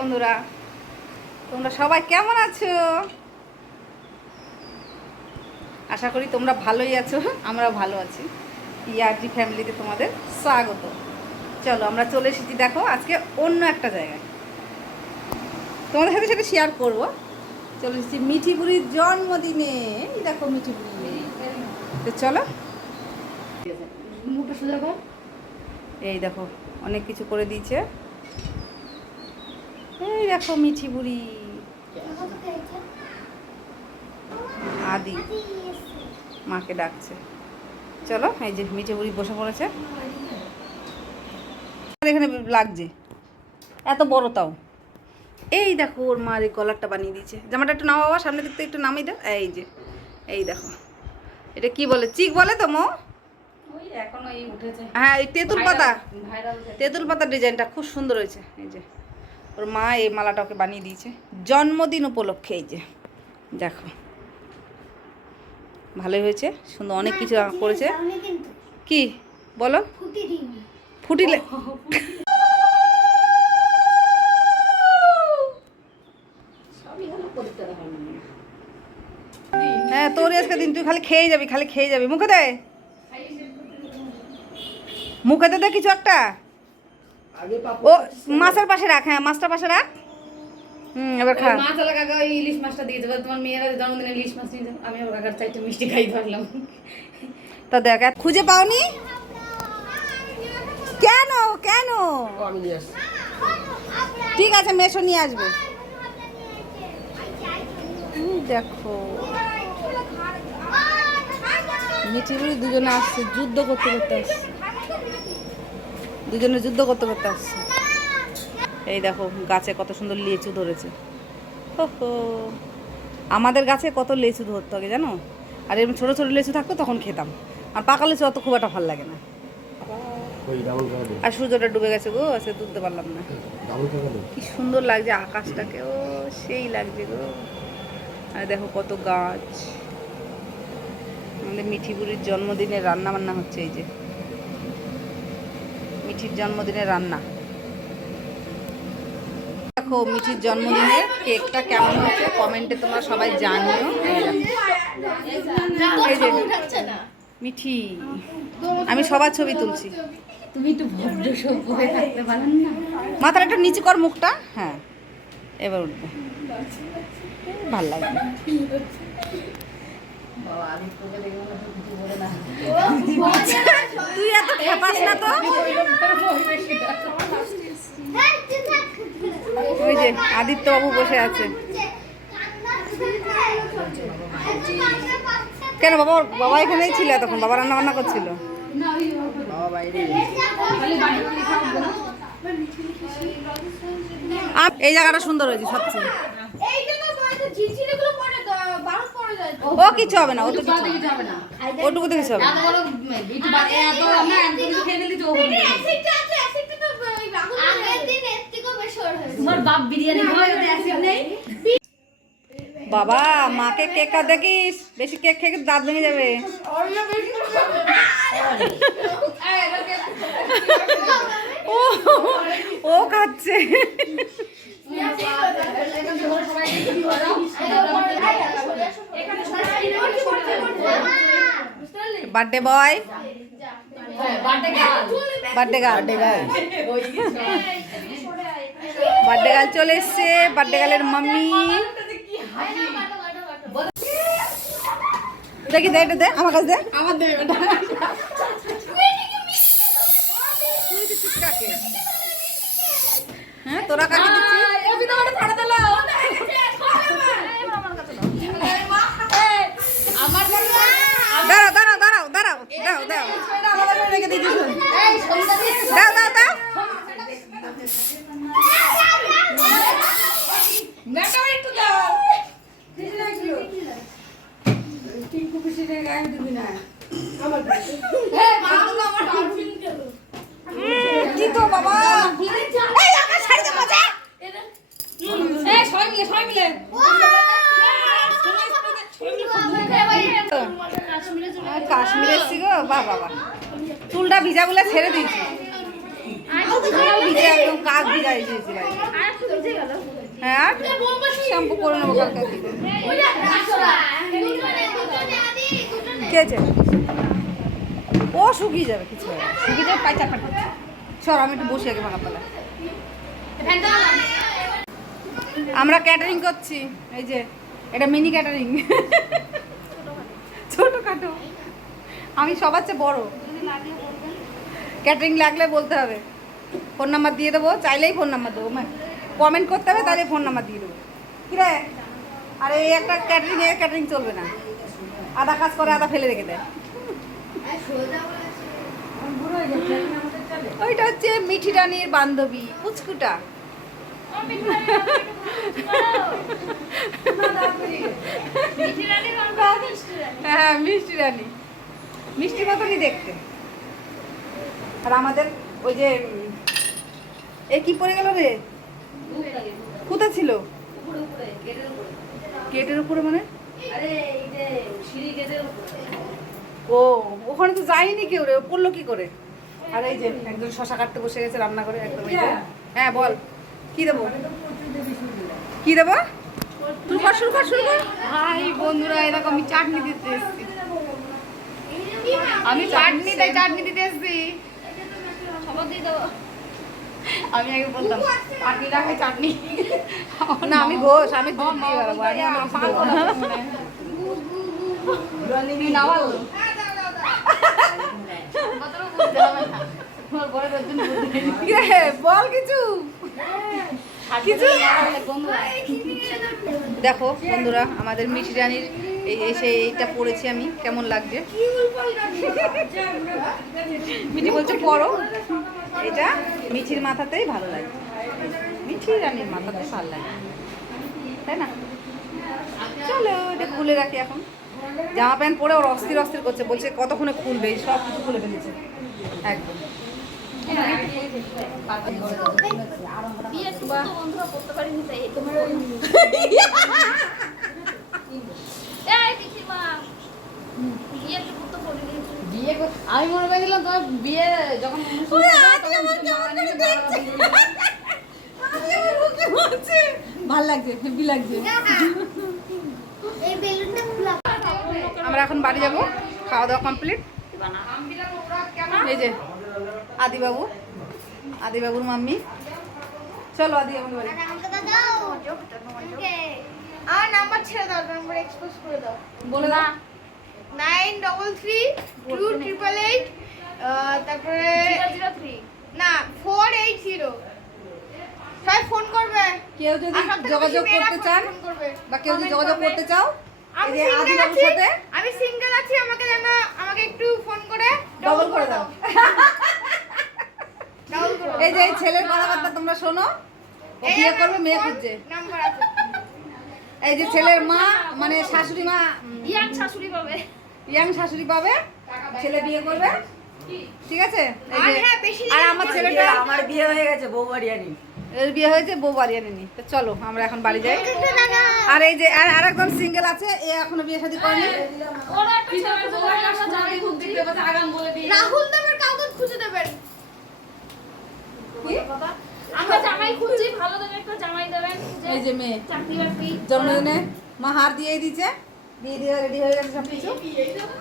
বন্ধুরা। তোমরা সবাই কেমন আছো? আশা করি তোমরা ভালোই আছো আমরাও ভালো আছি। ইয়ারজি ফ্যামিলিতে তোমাদের স্বাগত। চলো আমরা চলে এসেছি দেখো আজকে অন্য একটা জায়গায়। তোমাদের সাথে সেটা শেয়ার করব। চলে এসেছি মিঠিপুরির জন্মদিনে। দেখো মিঠিপুরি। তো চলো। এই দেখো অনেক কিছু করে দিয়েছে। এই দেখো মিঠি বুড়ি। আদি। মাকে ডাকছে। চলো এই যে মিঠি বুড়ি বসে পড়েছে। এখানে লাগছে। এত বড় তাও। এই দেখো ওর মার এই কলারটা বানিয়ে দিয়েছে। জামাটা একটু নামাবো সামনে দিক থেকে একটু নামিয়ে দাও। এই যে এই দেখো। এটা কি বলে? চিক বলে তো মো? এখনও এই হ্যাঁ এই তেঁতুল পাতা। তেঁতুল পাতার ডিজাইনটা খুব সুন্দর হয়েছে। এই যে। ওর মা এই মালাটা ওকে বানিয়ে দিয়েছে। জন্মদিন উপলক্ষে এই যে দেখো। ভালোই হয়েছে সুন্দর অনেক কিছু করেছে। কি? বলো। ফুটিলে সবই হলো করতে হবে না। হ্যাঁ তোর আজকে দিন তুই খালি খেয়ে যাবি খালি খেয়ে যাবি। মুখে দে। মুখে দে দে কিছু একটা। ও মাছের পাশে রাখ হ্যাঁ মাছটা পাশে রাখ। হুম এবার খা। মাছ আলা কাকা ওই ইলিশ মাছটা বলে তোমার মেয়েরা জন্মদিনে ইলিশ মাছ নিয়ে। আমি কাকার চাইতে মিষ্টি খাই ধরলাম। তা দেখ খুঁজে পাওনি? কেন কেন? ঠিক আছে মেশো নিয়ে আসবে। দেখো। মিঠিগুলি দুজনে আসছে যুদ্ধ করতে করতে আসছে। দুজনে যুদ্ধ করতে করতে আসছে। এই দেখো গাছে কত সুন্দর লিচু ধরেছে। হো। আমাদের গাছে কত লিচু ধরতো আগে জানো? আর এরকম ছোটো ছোটো লিচু থাকতো তখন খেতাম। আর পাকা লিচু অত খুব একটা ভালো লাগে না। আর সূর্যটা ডুবে গেছে গো আজকে তুলতে পারলাম না। কি সুন্দর লাগছে আকাশটাকে ও সেই লাগছে গো। আর দেখো কত গাছ। আমাদের মিঠি বুড়ির জন্মদিনে রান্না বান্না হচ্ছে এই যে। মিঠির জন্মদিনের রান্না। দেখো মিঠির জন্মদিনে কেকটা কেমন হচ্ছে কমেন্টে তোমরা সবাই জানিও। মিঠি আমি সবার ছবি তুলছি। তুমি একটু ভদ্র সভ্য হয়ে থাকতে পারেন না। মাথাটা একটু নিচু কর মুখটা। হ্যাঁ এবার উঠবে। ভালো লাগবে তুই এত খেপাস না তো? ওই যে আদিত্য বাবু বসে আছে। কেন বাবা বাবা এখানেই ছিল তখন বাবা রান্না বান্না করছিল। আপ- এই জায়গাটা সুন্দর হয়েছে সবচেয়ে ও কিছু হবে না ও তো কিছু হবে না। ওটুকু তো কিছু হবে বাবা মাকে কেক কেকটা দেখিস বেশি কেক খেয়ে দাঁত ভেঙে যাবে। ও ও খাচ্ছে। Birthday boy birthday girl birthday girl birthday girl চলে এসছে। বার্থডে গার্লের মাম্মি দেখি দে এটা দে আমার কাছে দে। আমার দে এটা হ্যাঁ তোরা কাকে দিচ্ছিস? দাও দাও। দাও দাও দাও কি তো বাবা এই আমার শাড়িতে মজা সবাই মিলে সবাই মিলে কাশ্মীর এসছি গো বাহ বাবা চুলটা ভিজা বলে ছেড়ে দিয়েছি। ভিজে একদম হ্যাঁ শ্যাম্পু? ও শুকিয়ে যাবে কিছু আমি একটু বসে আগে আমরা ক্যাটারিং করছি। এই যে, এটা মিনি ক্যাটারিং ছোটখাটো। আমি সবার চেয়ে বড়। ক্যাটারিং লাগলে বলতে হবে। ফোন নাম্বার দিয়ে দেবো চাইলেই ফোন নাম্বার দেবো। কমেন্ট করতে হবে তাহলে ফোন নাম্বার দিয়ে দেবো। কিরে আর এই একটা ক্যাটারিং এ ক্যাটারিং চলবে না। আধা কাজ করে আধা ফেলে রেখে দেয় ওইটা হচ্ছে মিঠি রানীর বান্ধবী পুচকুটা। হ্যাঁ মিষ্টি রানী। মিষ্টি মতনই দেখতে। আর আমাদের ওই যে এ কি পড়ে গেল রে? কোথায় ছিল? গেটের উপরে মানে? ও ওখানে তো যায়নি কেউ রে পড়ল কি করে? আর এই যে একজন শশা কাটতে বসে গেছে রান্না করে একদম হ্যাঁ। বল। কি দেবো? কি দেবো? শুরু কর শুরু কর শুরু কর হাই বন্ধুরা এরকম আমি চাটনি দিতে এসেছি। আমি চাটনি তাই চাটনি দিতে এসেছি। আমি আগে বললাম চাটনি রাখাই চাটনি। না আমি ঘোষ আমি দুধ দিয়ে বেড়াবো আমি অন্য কিছু বল কিছু। কিছু? দেখো বন্ধুরা আমাদের মিষ্টি রানীর এই এসে এইটা পড়েছি আমি কেমন লাগছে? মিঠি বলছে পড়ো এটা মিঠির মাথাতেই ভালো লাগে। মিঠি রানীর মাথাতেই ভালো লাগে। তাই না? চলো এটা খুলে রাখি এখন। জামা প্যান্ট পরে ওর অস্থির অস্থির করছে বলছে কতক্ষণে খুলবে? সব কিছু খুলে ফেলেছে। একদম। বিয়ে কর- আমি মনে করেছিলাম তোমার বিয়ে যখন। ভালো লাগছে হেভি লাগছে। এই বেলুনটা খোলা আমরা এখন বাড়ি যাব খাওয়া দাওয়া কমপ্লিট। এই যে আদিবাবু আদিবাবুর মাম্মি। চলো আদি আমার বাড়ি আর আমাকে দাও ওকে আমার নাম্বার ছেড়ে দাও নাম্বার এক্সপোজ করে দাও। বলে nine double three two triple eight তারপরে না ফোর এইট জিরো সবাই ফোন করবে? কেউ যদি যোগাযোগ করতে চান বা কেউ যদি যোগাযোগ করতে চাও আমি সিঙ্গেল আছি সাথে আমি সিঙ্গেল আছি আমাকে যেন আমাকে একটু ফোন করে ডবল করে দাও। এই যে ছেলের কথাবার্তা তোমরা শোনো। বিয়ে করবে মেয়ে খুঁজছে। নাম্বার আছে। এই যে ছেলের মা মানে শাশুড়ি মা ইয়াং শাশুড়ি পাবে। ইয়াং শাশুড়ি পাবে ছেলে বিয়ে করবে। ঠিক আছে? এই আর যে হ্যাঁ, আর আমার ছেলেটা আমার বিয়ে হয়ে গেছে বউ বাড়ি আনি। এর বিয়ে হয়েছে বউ বাড়ি আনেনি। তো চলো আমরা এখন বাড়ি যাই। আর এই যে আর আরেকজন সিঙ্গেল আছে এ এখনও বিয়ে শাদী করেনি। ওরা একটা ছেলে বউ আমরা রাহুল কাগজ খুঁজে দেবেন। আমরা জামাই খুঁজছি ভালো দেবে একটা জামাই দেবেন এই যে মেয়ে। চাকরি বাকরি জন্মদিনে মা হার দিয়ে দিয়েছে। বিয়ে দিয়ে রেডি হয়ে গেছে সব কিছু।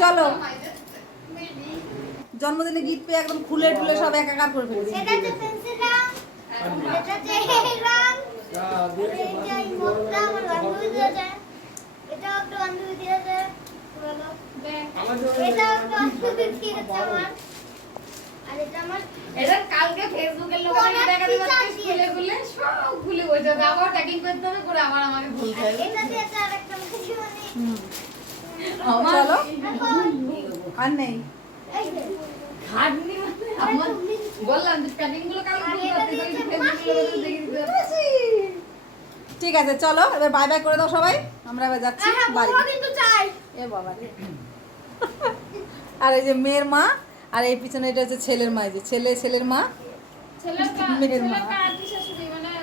চলো। জন্মদিনে গিফট পেয়ে একদম খুলে টুলে সব একাকার করে ফেলেছি। এটা পেন্সিল রং এটা হচ্ছে এই রং এটা এই মোটটা আমার বান্ধবী দিয়েছে। এটা একটা বান্ধবী দিয়েছে বলো। এটা একটা বান্ধবী দিয়েছে আমার। এটা কালকে ফেসবুকের লোক দেখাতে পারছে খুলে খুলে সব খুলে বসে আছে আবার প্যাকিং করতে হবে করে আবার আমাকে খুলতে হবে এটা দিয়েছে আর একটা মাঝিমানি চলো। আর নেই। খাটনি মানে আমার বললাম যে প্যাকিংগুলো কালকে আর হবে দিয়েছে দেখে দিতে ঠিক আছে চলো এবার বাই বাই করে দাও সবাই। আমরা এবার যাচ্ছি বাড়ি। কিন্তু চাই। এ বাবা আর এই যে মেয়ের মা আর এই পিছনে এটা হচ্ছে ছেলের মা যে ছেলে ছেলের মা মেয়ের মা। মানে।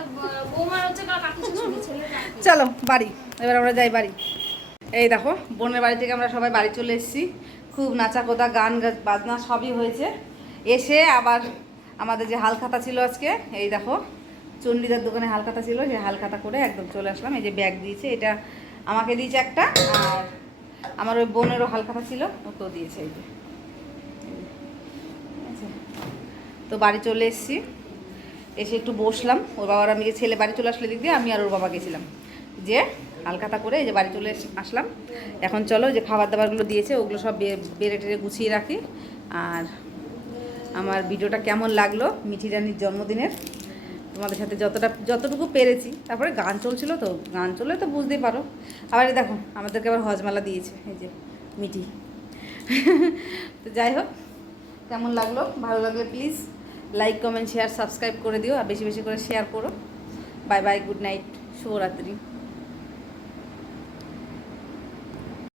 চলো বাড়ি। এবার আমরা যাই বাড়ি। এই দেখো বোনের বাড়ি থেকে আমরা সবাই বাড়ি চলে এসেছি। খুব নাচা কোদা গান বাজনা সবই হয়েছে। এসে আবার আমাদের যে হালখাতা ছিল আজকে এই দেখো চণ্ডীদার দোকানে হালখাতা ছিল সেই হালখাতা করে একদম চলে আসলাম। এই যে ব্যাগ দিয়েছে এটা আমাকে দিয়েছে একটা আর আমার ওই বোনেরও হালখাতা ছিল ওকেও দিয়েছে এই যে ঠিক আছে। তো বাড়ি চলে এসেছি। এসে একটু বসলাম। ওর বাবার আমি ছেলে বাড়ি চলে আসলে দিক দিয়ে, আমি আর ওর বাবা গেছিলাম। যে হালখাতা করে এই যে বাড়ি চলে আসলাম। এখন চলো যে খাবার দাবারগুলো দিয়েছে, ওগুলো সব বেড়ে টেড়ে গুছিয়ে রাখি। আর আমার ভিডিওটা কেমন লাগল মিঠি রানির জন্মদিনের? তোমাদের সাথে যতটা, যতটুকু পেরেছি। তারপরে গান চলছিল তো, গান চললে তো বুঝতেই পারো। আবার দেখো, আমাদেরকে আবার হজমালা দিয়েছে এই যে মিঠি। তো যাই হোক, কেমন লাগল? ভালো লাগলে please like comment share subscribe করে দিও আর বেশি বেশি করে শেয়ার করো। বাই বাই গুড নাইট শুভরাত্রি।